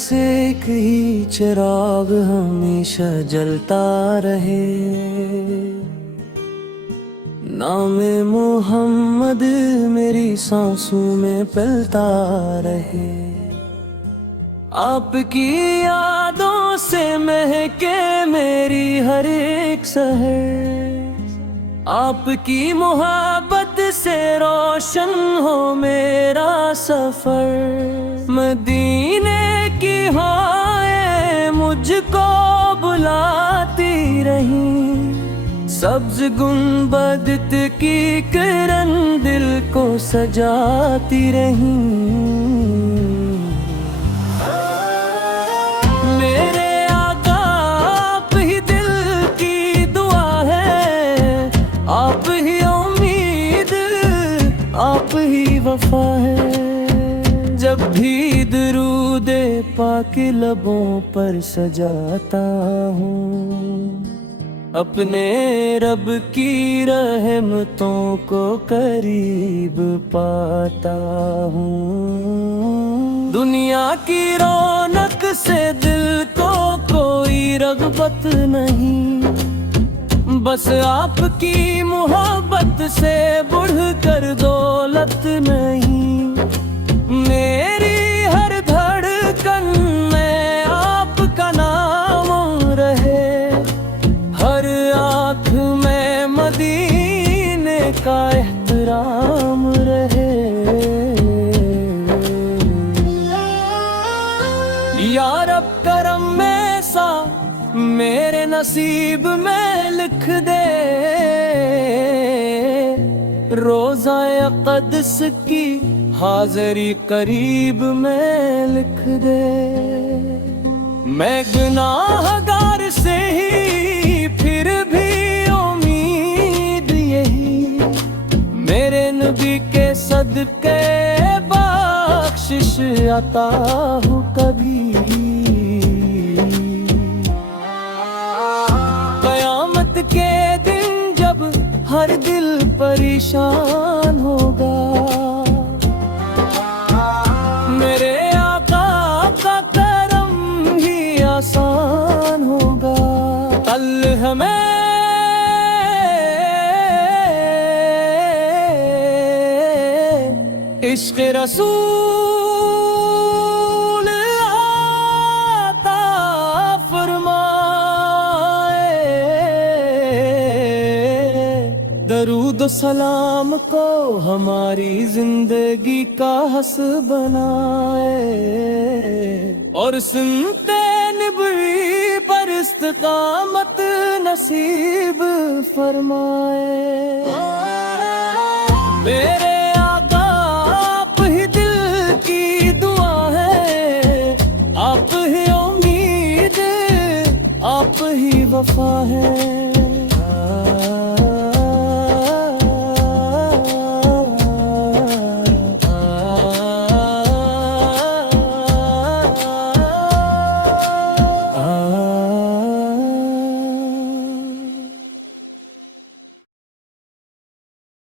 बस एक ही चिराग हमेशा जलता रहे, नामे मोहम्मद मेरी सांसों में पलता रहे। आपकी यादों से महके मेरी हर एक शहर, आपकी मोहब्बत से रोशन हो मेरा सफर। मदीने की हवाएं मुझको बुलाती रही, सब्ज गुंबद की किरण दिल को सजाती रही। मेरे आका आप ही दिल की दुआ है, आप ही उम्मीद, आप ही वफा है। जब भी दरूदे पाक लबों पर सजाता हूँ, अपने रब की रहमतों को करीब पाता हूँ। दुनिया की रौनक से दिल को कोई रग़बत नहीं, बस आपकी मोहब्बत से बढ़कर दौलत नहीं। मेरी हर धड़कन में आपका नाम रहे, हर आँख में मदीने का एहतराम रहे। या रब करम में सा मेरे नसीब में लिख दे, रोज़ा क़ुद्स की हाज़री करीब में लिख दे। मैं गुनाहगार से ही फिर भी उम्मीद यही, मेरे नबी के सदके बख्शिश अता हो कभी। क़यामत के दिन जब हर दिल परेशान होगा, मेरे आका का करम ही आसान होगा। कल हमें इश्क़ रसूल अता फरमाए, दरूद सलाम को हमारी जिंदगी का हस बनाए, और सुनते नबी पर इस्तिक़ामत नसीब फरमाए। मेरे आका आप ही दिल की दुआ है, आप ही उम्मीद, आप ही वफा है।